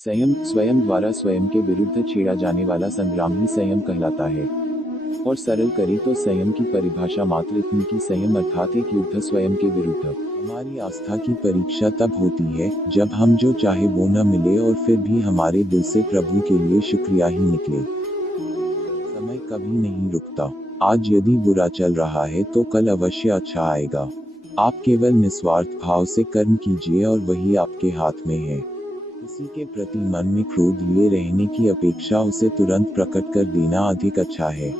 संयम स्वयं द्वारा स्वयं के विरुद्ध छेड़ा जाने वाला संग्राम ही संयम कहलाता है। और सरल करें तो संयम की परिभाषा मात्र इतनी कि संयम अर्थात एक युद्ध स्वयं के विरुद्ध। हमारी आस्था की परीक्षा तब होती है जब हम जो चाहे वो न मिले और फिर भी हमारे दिल से प्रभु के लिए शुक्रिया ही निकले। समय कभी नहीं रुकता। आज यदि बुरा चल रहा है तो कल अवश्य अच्छा आएगा। आप केवल निस्वार्थ भाव से कर्म कीजिए और वही आपके हाथ में है। किसी के प्रति मन में क्रोध लिए रहने की अपेक्षा उसे तुरंत प्रकट कर देना अधिक अच्छा है।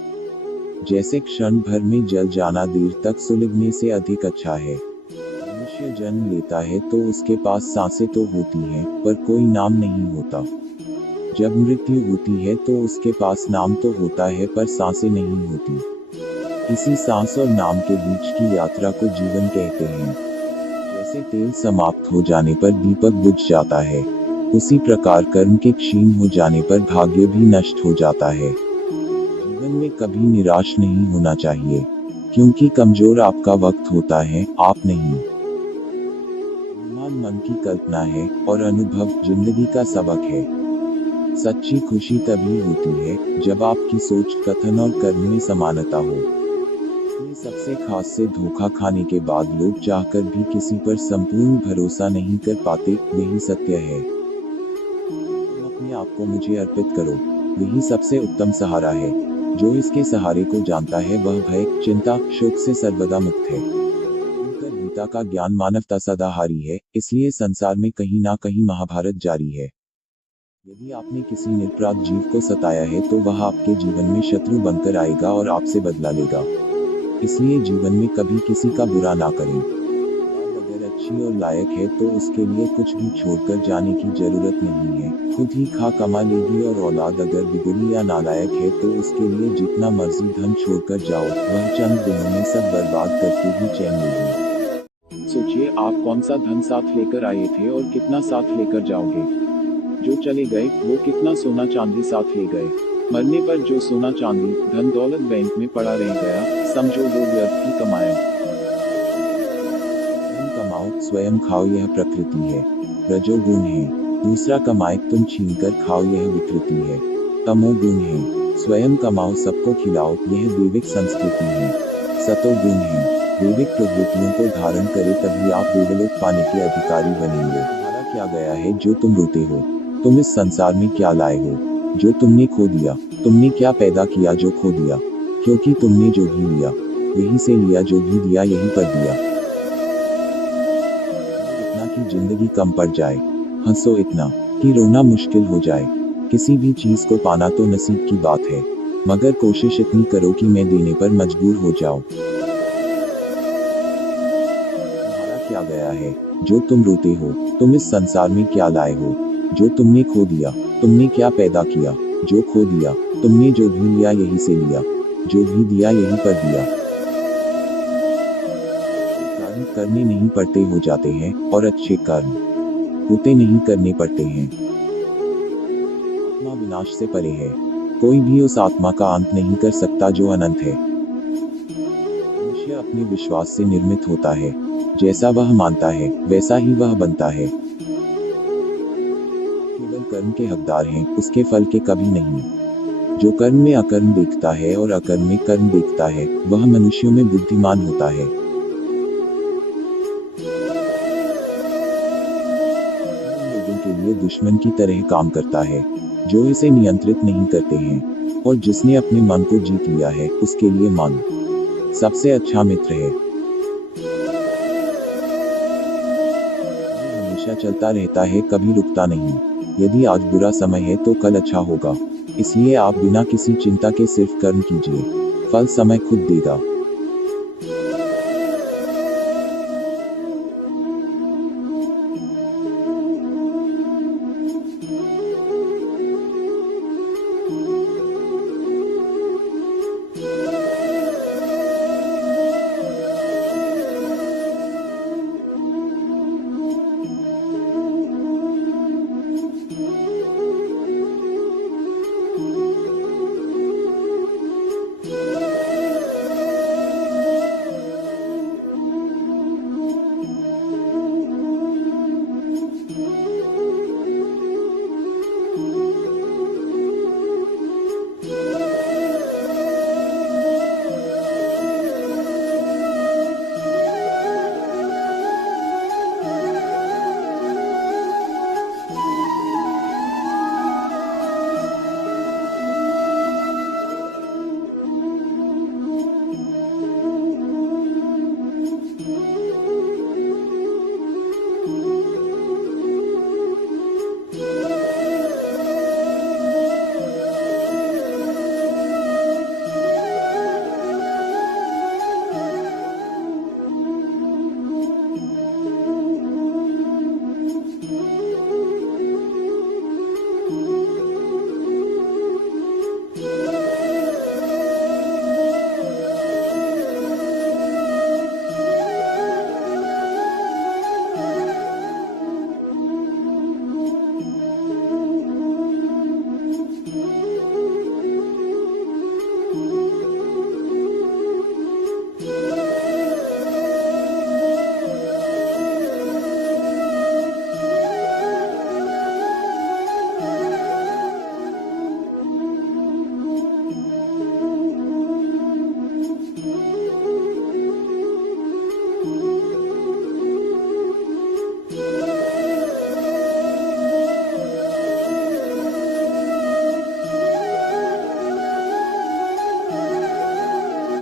जैसे क्षण भर में जल जाना देर तक सुलगने से अधिक अच्छा है। मनुष्य जन्म लेता है तो उसके पास सांसें तो होती हैं, पर कोई नाम नहीं होता। जब मृत्यु होती है तो उसके पास नाम तो होता है पर सांसें नहीं होती। इसी सांस और नाम के बीच की यात्रा को जीवन कहते हैं। जैसे तेल समाप्त हो जाने पर दीपक बुझ जाता है, उसी प्रकार कर्म के क्षीण हो जाने पर भाग्य भी नष्ट हो जाता है। जीवन में कभी निराश नहीं होना चाहिए, क्योंकि कमजोर आपका वक्त होता है, आप नहीं। अनुमान मन की कल्पना है और अनुभव जिंदगी का सबक है। सच्ची खुशी तभी होती है जब आपकी सोच, कथन और कर्म में समानता हो। ये सबसे खास से धोखा खाने के बाद लोग चाहकर भी किसी पर संपूर्ण भरोसा नहीं कर पाते, यही सत्य है। अपने आप को मुझे अर्पित करो, यही सबसे उत्तम सहारा है। जो इसके सहारे को जानता है वह भय, चिंता, शोक से सर्वदा मुक्त है। गीता का ज्ञान मानवता सदाहारी है, इसलिए संसार में कहीं ना कहीं महाभारत जारी है। यदि आपने किसी निरपराध जीव को सताया है तो वह आपके जीवन में शत्रु बनकर आएगा और आपसे बदला लेगा। इसलिए जीवन में कभी किसी का बुरा ना करें। अगर अच्छी और लायक है तो उसके लिए कुछ भी छोड़कर जाने की जरूरत नहीं है, खुद ही खा कमा लेगी। और औलाद अगर बिगड़ी या नालायक है तो उसके लिए जितना मर्जी धन छोड़कर जाओ, वह चंद दिनों में सब बर्बाद करके ही चैन लेगी। सोचिए, आप कौन सा धन साथ लेकर आए थे और कितना साथ लेकर जाओगे। जो चले गए वो कितना सोना चांदी साथ ले गए। मरने पर जो सोना चांदी, धन दौलत बैंक में पड़ा रह गया, समझो वो व्यर्थ ही कमाया। स्वयं कमाओ, स्वयं खाओ, यह प्रकृति है, रजोगुण है। दूसरा कमाए तुम छीनकर खाओ, यह विकृति है, तमोगुण है। स्वयं कमाओ, सबको खिलाओ, यह दैविक संस्कृति है, सतोगुण है। दैविक प्रवृत्तियों को धारण करे तभी आप देवलोक पाने के अधिकारी बनेंगे। तुम्हारा क्या गया है जो तुम रोते हो। तुम इस संसार में क्या लाए हो जो तुमने खो दिया। तुमने क्या पैदा किया जो खो दिया। क्योंकि तुमने जो भी लिया यहीं से लिया, जो भी दिया यहीं पर दिया। इतना कि जिंदगी कम पड़ जाए, हंसो इतना कि रोना मुश्किल हो जाए। किसी भी चीज को पाना तो नसीब की बात है, मगर कोशिश इतनी करो कि मैं देने पर मजबूर हो जाओ। तुम्हारा क्या गया है जो तुम रोते हो। तुम इस संसार में क्या लाए हो जो तुमने खो दिया। तुमने क्या पैदा किया जो खो दिया। तुमने जो भी लिया यहीं से लिया, जो भी दिया यहीं पर दिया। कर्म करने नहीं पड़ते हो जाते हैं, और अच्छे कर्म होते नहीं करने पड़ते हैं। आत्मा विनाश से परे है, कोई भी उस आत्मा का अंत नहीं कर सकता जो अनंत है। मनुष्य अपने विश्वास से निर्मित होता है, जैसा वह मानता है वैसा ही वह बनता है। कर्म के हकदार हैं, उसके फल के कभी नहीं। जो कर्म में अकर्म देखता है और अकर्म में कर्म देखता है, वह मनुष्यों में बुद्धिमान होता है। लोगों के लिए दुश्मन की तरह काम करता है, जो इसे नियंत्रित नहीं करते हैं। और जिसने अपने मन को जीत लिया है, उसके लिए मन सबसे अच्छा मित्र है। हमेशा चलता रहता है, कभी रुकता नहीं। यदि आज बुरा समय है तो कल अच्छा होगा। इसलिए आप बिना किसी चिंता के सिर्फ कर्म कीजिए, फल समय खुद देगा।